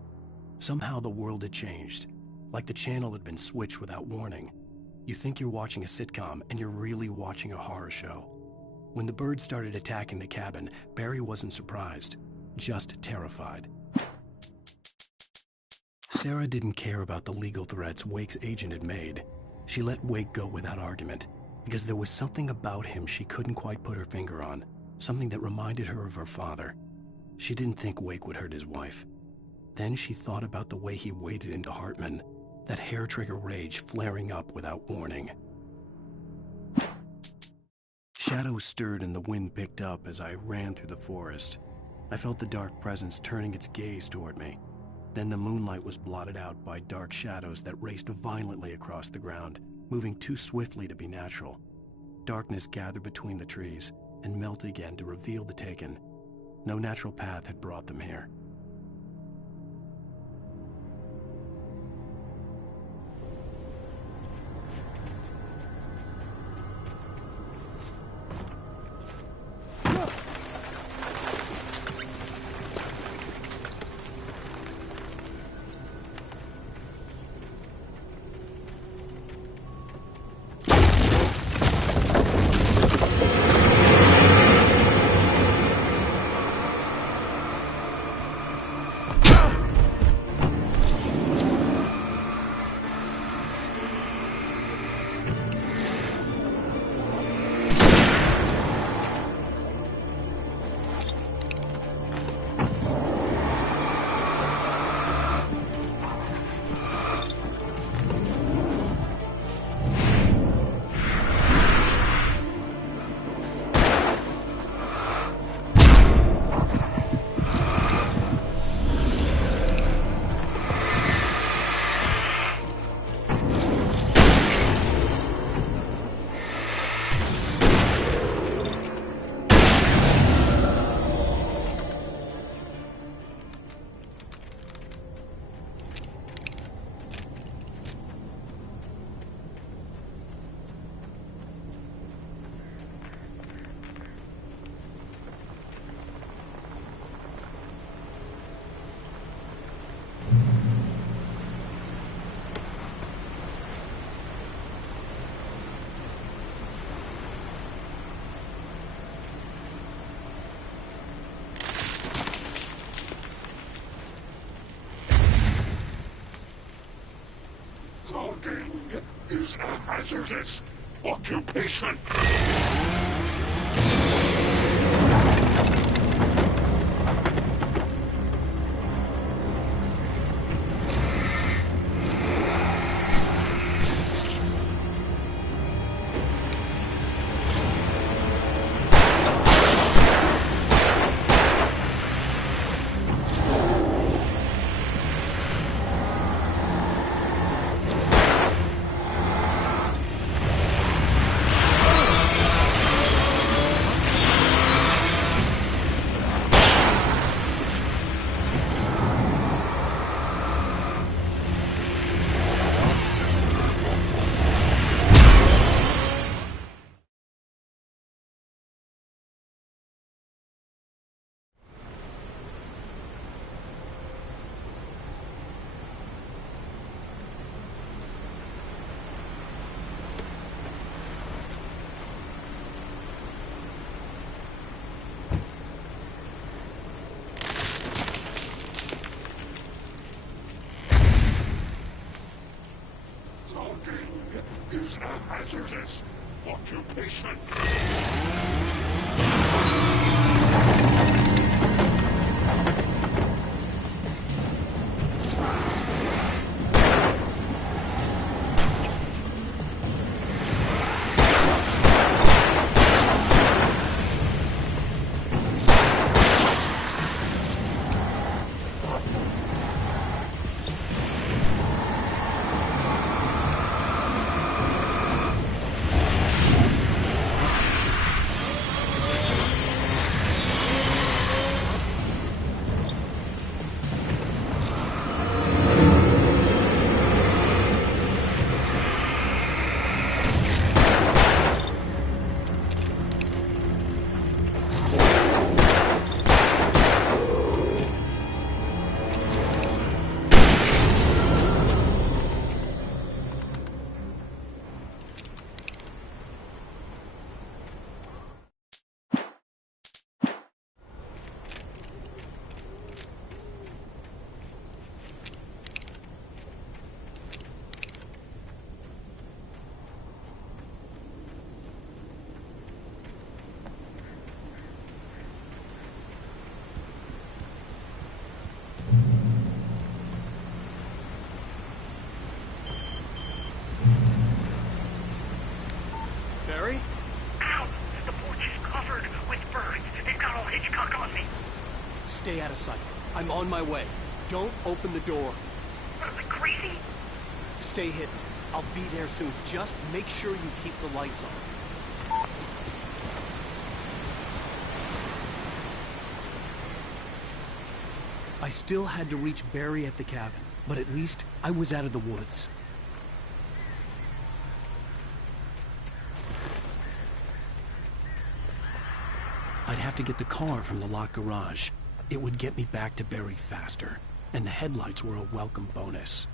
Somehow the world had changed, like the channel had been switched without warning. You think you're watching a sitcom, and you're really watching a horror show. When the birds started attacking the cabin, Barry wasn't surprised, just terrified. Sarah didn't care about the legal threats Wake's agent had made. She let Wake go without argument, because there was something about him she couldn't quite put her finger on, something that reminded her of her father. She didn't think Wake would hurt his wife. Then she thought about the way he waded into Hartman, that hair-trigger rage flaring up without warning. Shadows stirred and the wind picked up as I ran through the forest. I felt the dark presence turning its gaze toward me. Then the moonlight was blotted out by dark shadows that raced violently across the ground, moving too swiftly to be natural. Darkness gathered between the trees and melted again to reveal the Taken. No natural path had brought them here. Is a hazardous occupation. Is a hazardous occupation. Stay out of sight. I'm on my way. Don't open the door. What, am I crazy? Stay hidden. I'll be there soon. Just make sure you keep the lights on. I still had to reach Barry at the cabin, but at least I was out of the woods. I'd have to get the car from the locked garage. It would get me back to Barry faster, and the headlights were a welcome bonus.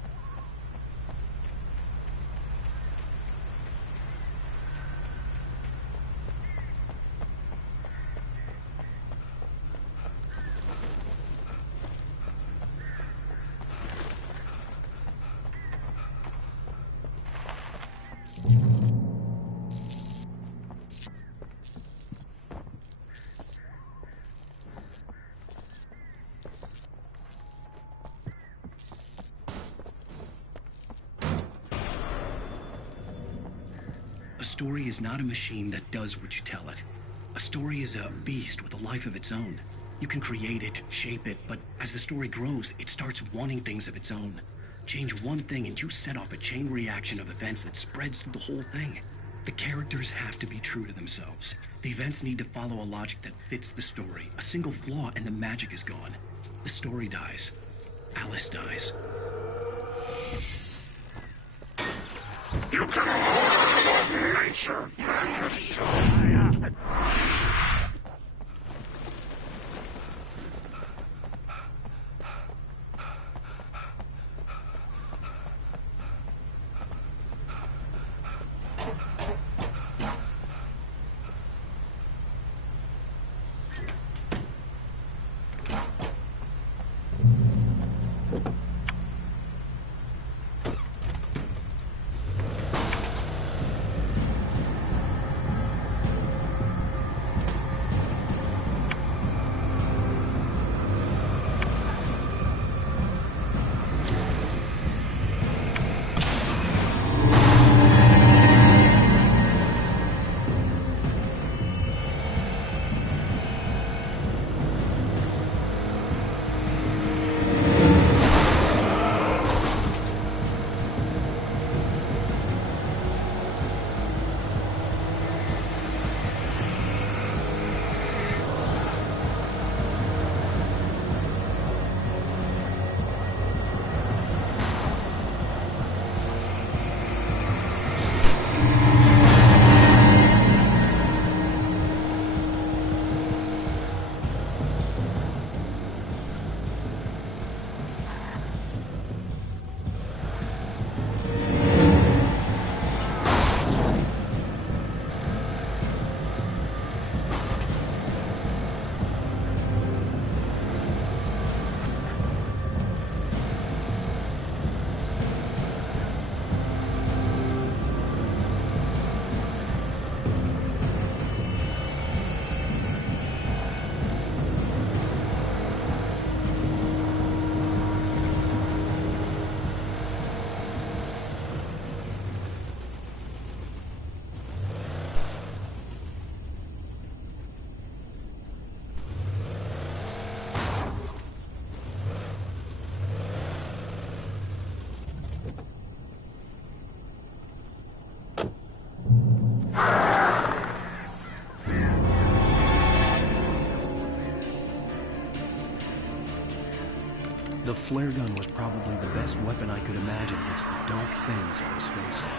A story is not a machine that does what you tell it. A story is a beast with a life of its own. You can create it, shape it, but as the story grows, it starts wanting things of its own. Change one thing and you set off a chain reaction of events that spreads through the whole thing. The characters have to be true to themselves. The events need to follow a logic that fits the story. A single flaw and the magic is gone. The story dies. Alice dies. You can hold nature and yourself. The flare gun was probably the best weapon I could imagine against the dark things I was facing.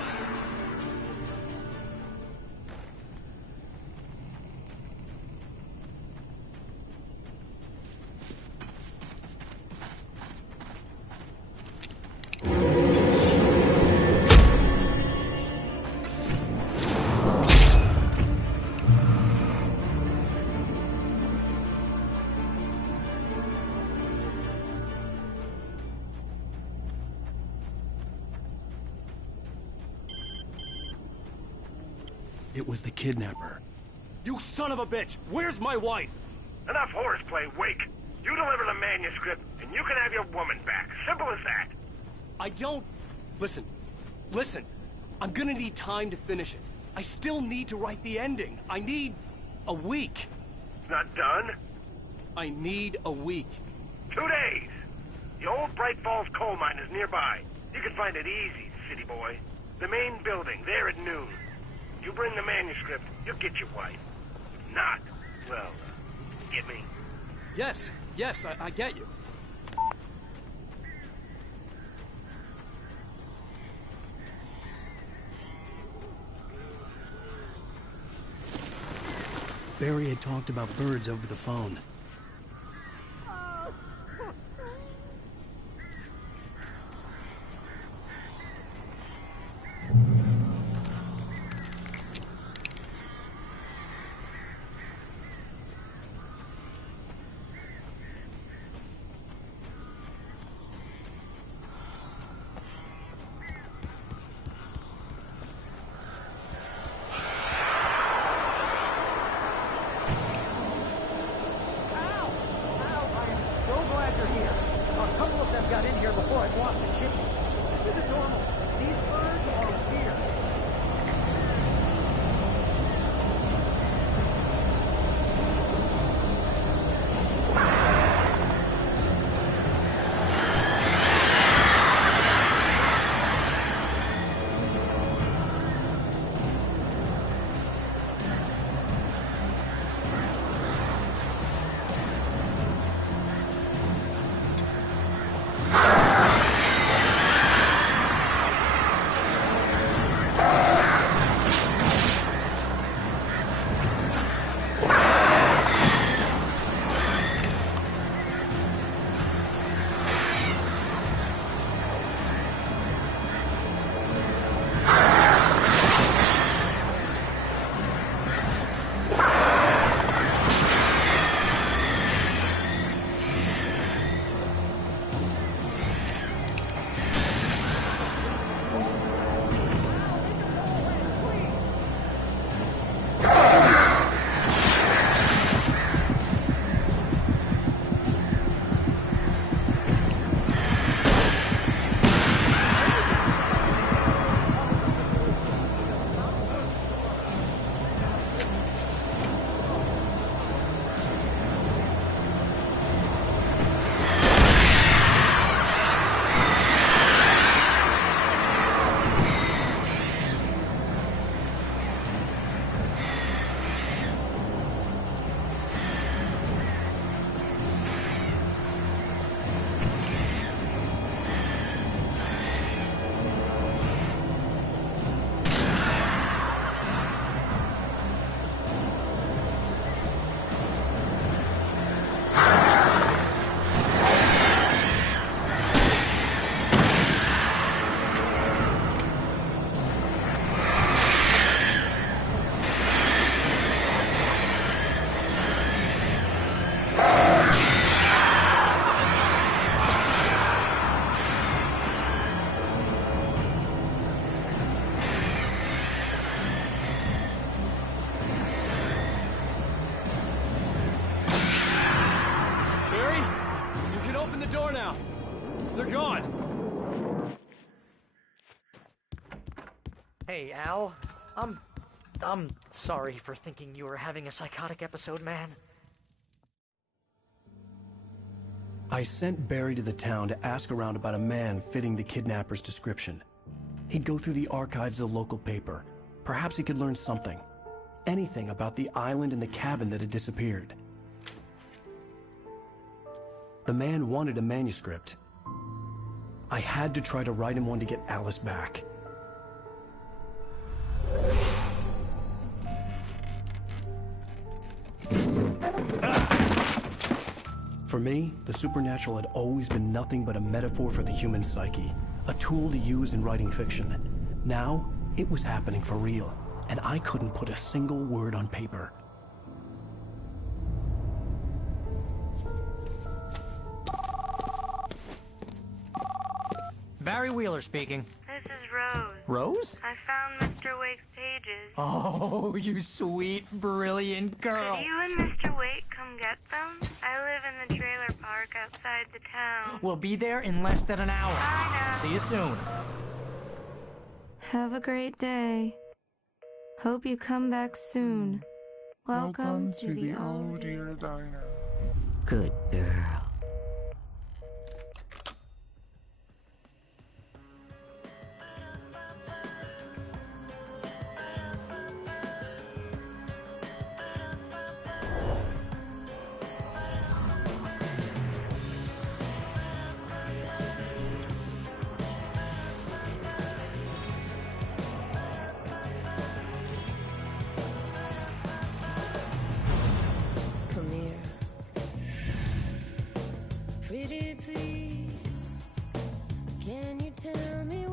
It was the kidnapper. You son of a bitch! Where's my wife? Enough horseplay, Wake. You deliver the manuscript, and you can have your woman back. Simple as that. I don't... Listen. I'm gonna need time to finish it. I still need to write the ending. I need... a week. It's not done? I need a week. 2 days! The old Bright Falls coal mine is nearby. You can find it easy, city boy. The main building, there at noon. You bring the manuscript, you'll get your wife. If not, well, get me? Yes, I get you. Barry had talked about birds over the phone. Hey, Al. I'm sorry for thinking you were having a psychotic episode, man. I sent Barry to the town to ask around about a man fitting the kidnapper's description. He'd go through the archives of the local paper. Perhaps he could learn something. Anything about the island and the cabin that had disappeared. The man wanted a manuscript. I had to try to write him one to get Alice back. For me, the supernatural had always been nothing but a metaphor for the human psyche, a tool to use in writing fiction. Now, it was happening for real, and I couldn't put a single word on paper. Barry Wheeler speaking. This is Rose. Rose? I found Mr. Wake's pages. Oh, you sweet, brilliant girl. Could you and Mr. Wake come get them? I live in the trailer park outside the town. We'll be there in less than an hour. I know. See you soon. Have a great day. Hope you come back soon. Welcome to the Oh Dear Diner. Good girl. Come here. Pretty please, can you tell me